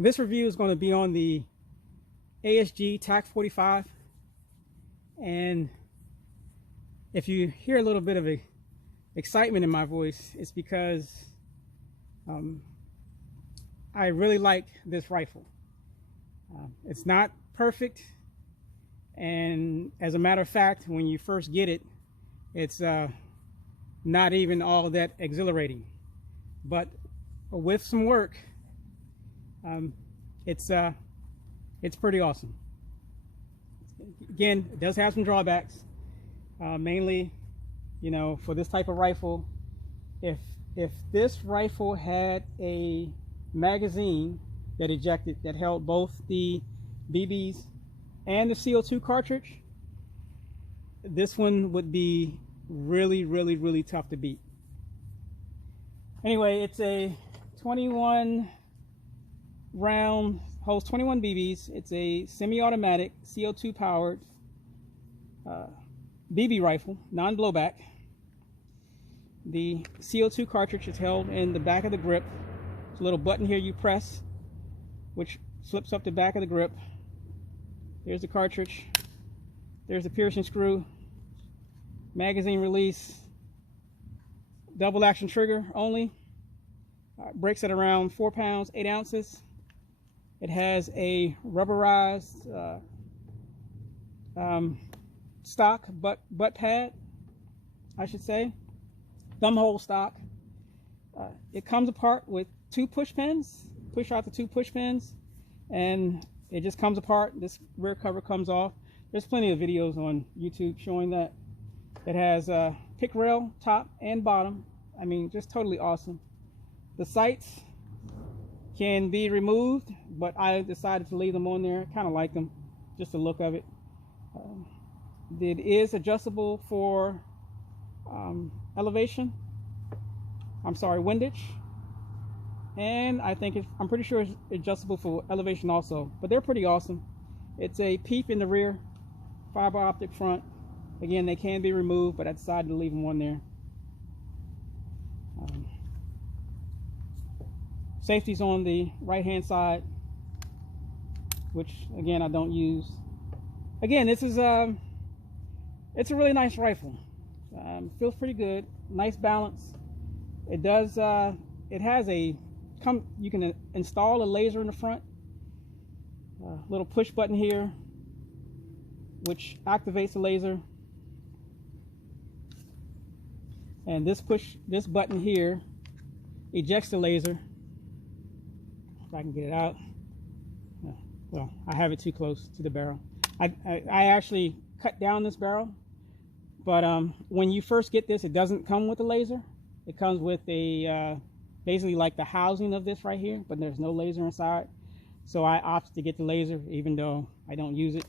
This review is going to be on the ASG TAC 45, and if you hear a little bit of excitement in my voice, it's because I really like this rifle. It's not perfect, and as a matter of fact, when you first get it, it's not even all that exhilarating, but with some work, it's pretty awesome. Again, it does have some drawbacks, mainly, you know, for this type of rifle. If this rifle had a magazine that ejected, that held both the BBs and the CO2 cartridge, this one would be really tough to beat. Anyway, it's a 21 round, holds 21 BBs. It's a semi-automatic CO2 powered BB rifle, non-blowback. The CO2 cartridge is held in the back of the grip. There's a little button here you press, which flips up the back of the grip. Here's the cartridge. There's the piercing screw. Magazine release. Double action trigger only. Breaks at around 4 pounds, 8 ounces. It has a rubberized stock butt pad, I should say. Thumb hole stock. It comes apart with 2 push pins. Push out the 2 push pins, and it just comes apart. This rear cover comes off. There's plenty of videos on YouTube showing that. It has a pick rail top and bottom. I mean, just totally awesome. The sights can be removed, but I decided to leave them on there. I kind of like them, just the look of it. It is adjustable for elevation. I'm sorry, windage. And I think I'm pretty sure it's adjustable for elevation also. But they're pretty awesome. It's a peep in the rear, fiber optic front. Again, they can be removed, but I decided to leave them on there. Safety's on the right hand side, which again I don't use. Again, this is it's a really nice rifle. Feels pretty good. Nice balance. It does. It has you can install a laser in the front. Little push button here, which activates the laser. And this button here ejects the laser. If I can get it out. Well, I have it too close to the barrel. I actually cut down this barrel, but when you first get this, it doesn't come with a laser. It comes with a basically like the housing of this right here, but there's no laser inside. So I opted to get the laser, even though I don't use it.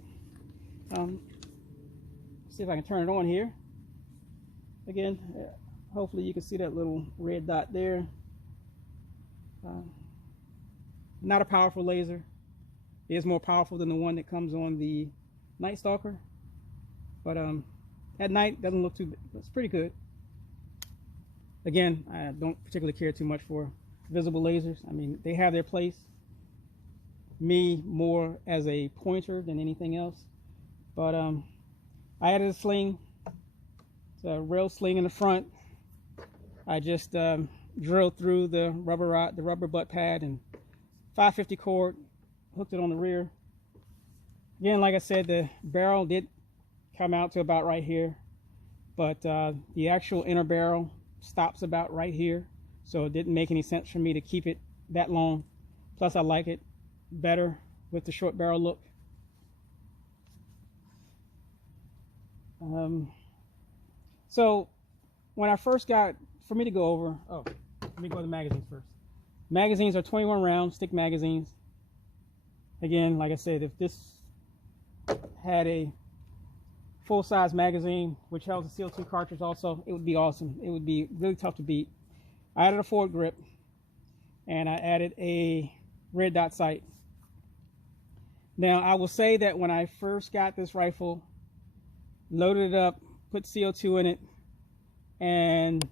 See if I can turn it on here. Again, hopefully you can see that little red dot there. Not a powerful laser. It is more powerful than the one that comes on the Night Stalker, but at night doesn't look too. It's pretty good. Again, I don't particularly care too much for visible lasers. I mean, they have their place. Me more as a pointer than anything else. But I added a sling. It's a rail sling in the front. I just drilled through the rubber butt pad, and 550 cord, hooked it on the rear. Again, like I said, the barrel did come out to about right here, but the actual inner barrel stops about right here, so it didn't make any sense for me to keep it that long. Plus, I like it better with the short barrel look. So when I first got, for me to go over, let me go to the magazines first. Magazines are 21 round stick magazines. Again, like I said, if this had a full-size magazine which held a CO2 cartridge also, it would be awesome. It would be really tough to beat. I added a forward grip, and I added a red dot sight. Now, I will say that when I first got this rifle, loaded it up, put CO2 in it, and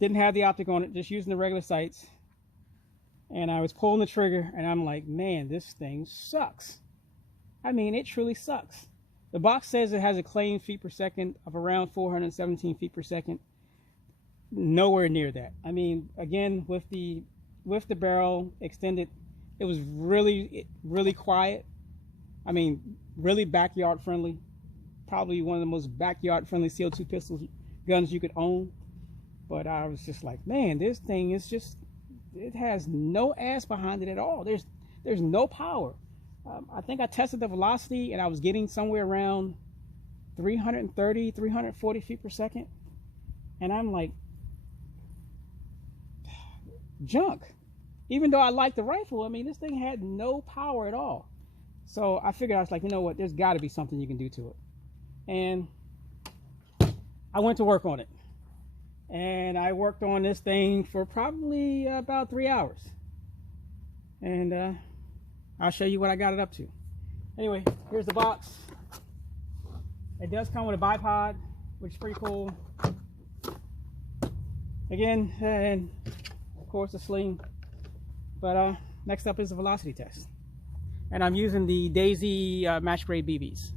didn't have the optic on it, just using the regular sights, and I was pulling the trigger, and I'm like, man, this thing sucks. I mean, it truly sucks. The box says it has a claimed feet per second of around 417 feet per second. Nowhere near that. I mean, again, with the barrel extended, it was really quiet. I mean, really backyard friendly. Probably one of the most backyard friendly CO2 pistol guns you could own. But I was just like, man, this thing is just, it has no ass behind it at all. There's no power. I think I tested the velocity, and I was getting somewhere around 330, 340 feet per second. And I'm like, junk. Even though I like the rifle, I mean, this thing had no power at all. So I figured, I was like, you know what, there's got to be something you can do to it. And I went to work on it. And I worked on this thing for probably about 3 hours. And I'll show you what I got it up to. Anyway, here's the box. It does come with a bipod, which is pretty cool. Again, and of course a sling. But next up is the velocity test. And I'm using the Daisy match grade BBs.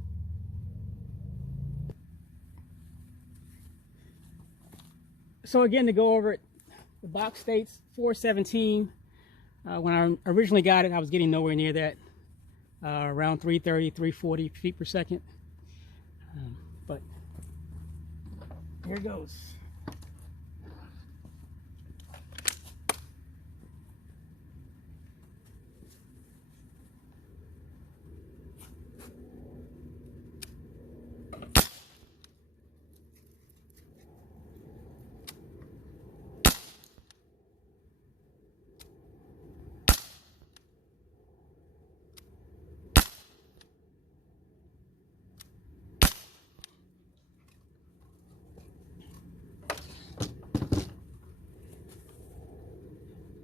So again, to go over it, the box states 417. When I originally got it, I was getting nowhere near that, around 330, 340 feet per second. But here it goes.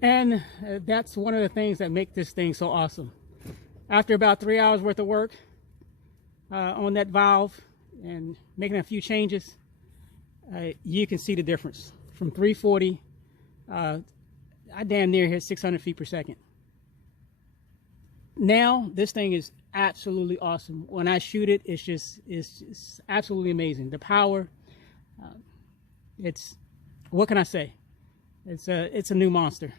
And that's one of the things that make this thing so awesome. After about 3 hours worth of work on that valve and making a few changes, you can see the difference. From 340, I damn near hit 600 feet per second. Now, this thing is absolutely awesome. When I shoot it, it's just absolutely amazing. The power, it's, what can I say? It's a new monster.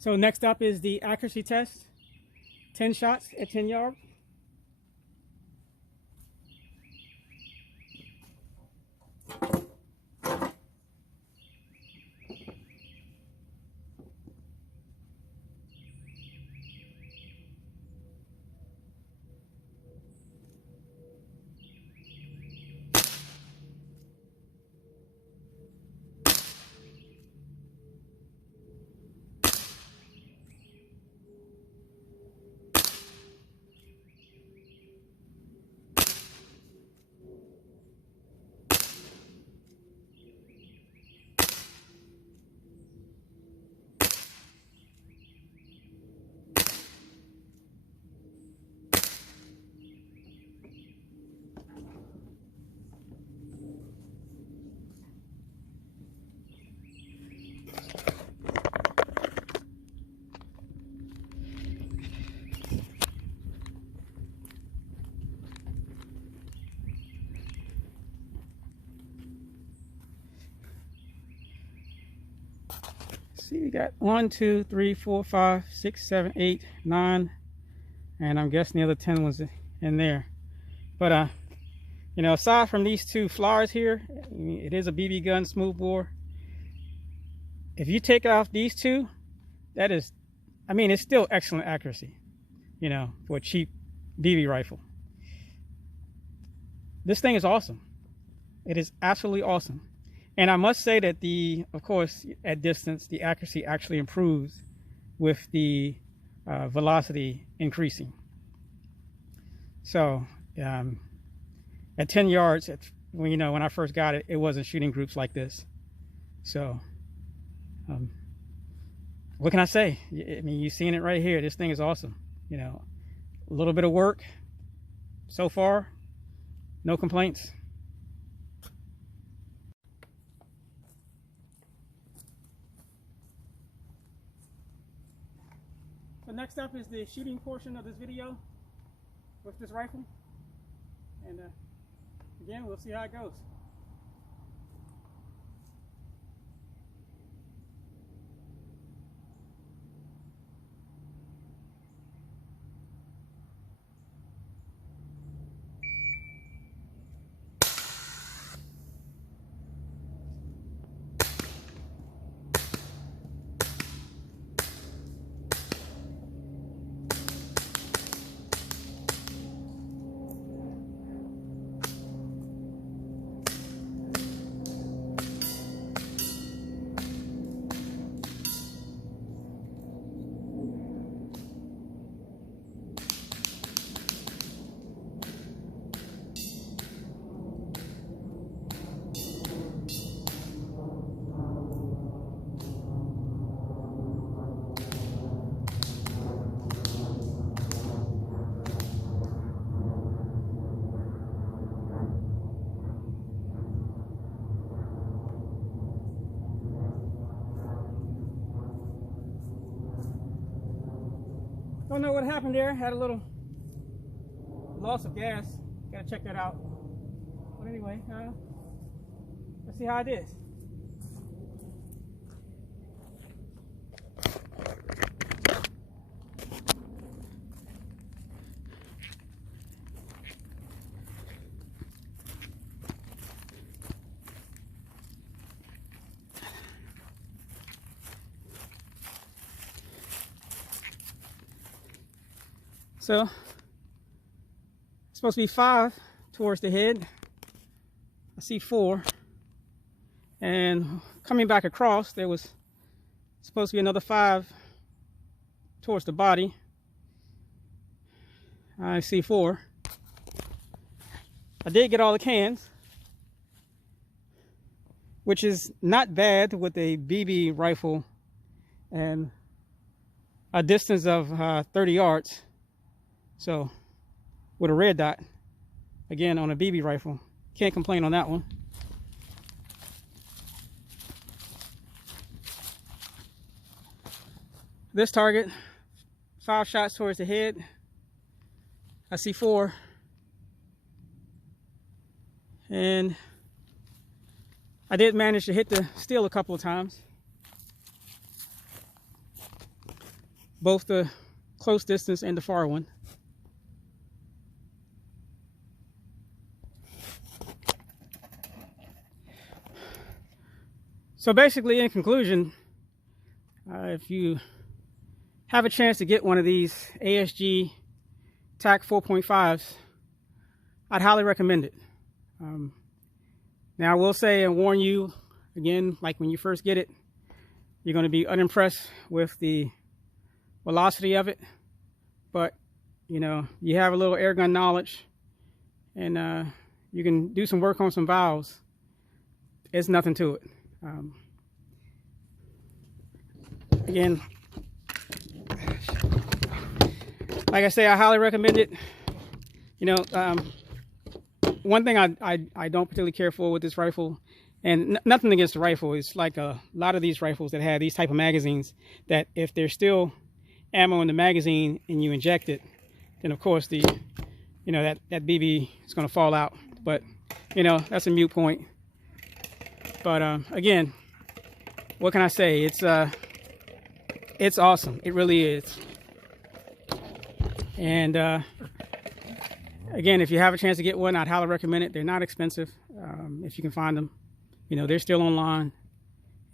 So next up is the accuracy test. 10 shots at 10 yards. See, we got 1, 2, 3, 4, 5, 6, 7, 8, 9, and I'm guessing the other 10 was in there. But you know, aside from these two flowers here, it is a BB gun smoothbore. If you take off these two, that is, I mean, it's still excellent accuracy, you know, for a cheap BB rifle. This thing is awesome. It is absolutely awesome. And I must say that of course, at distance, the accuracy actually improves with the velocity increasing. So at 10 yards, when I first got it, it wasn't shooting groups like this. So what can I say? I mean, you've seen it right here. This thing is awesome. You know, a little bit of work so far, no complaints. So next up is the shooting portion of this video with this rifle, and again, we'll see how it goes. Don't know what happened there. Had a little loss of gas. Gotta check that out. But anyway, let's see how it is. So it's supposed to be 5 towards the head. I see 4. And coming back across, there was supposed to be another 5 towards the body. I see 4. I did get all the cans, which is not bad with a BB rifle and a distance of 30 yards. So with a red dot, again on a BB rifle, can't complain on that one. This target, 5 shots towards the head. I see 4. And I did manage to hit the steel a couple of times. Both the close distance and the far one. So basically, in conclusion, if you have a chance to get one of these ASG TAC 4.5s, I'd highly recommend it. Now I will say and warn you, again, like when you first get it, you're going to be unimpressed with the velocity of it. But, you know, you have a little air gun knowledge, and you can do some work on some valves. It's nothing to it. Again, like I say, I highly recommend it. You know, one thing I don't particularly care for with this rifle, and nothing against the rifle, is like a lot of these rifles that have these type of magazines, that if there's still ammo in the magazine and you inject it, then of course the, you know, that BB is going to fall out. But, you know, that's a moot point. But again, what can I say? It's awesome. It really is. And again, if you have a chance to get one, I'd highly recommend it. They're not expensive if you can find them. You know, they're still online,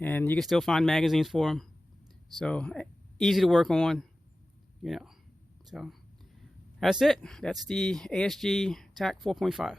and you can still find magazines for them. So easy to work on, you know. So that's it. That's the ASG TAC 4.5.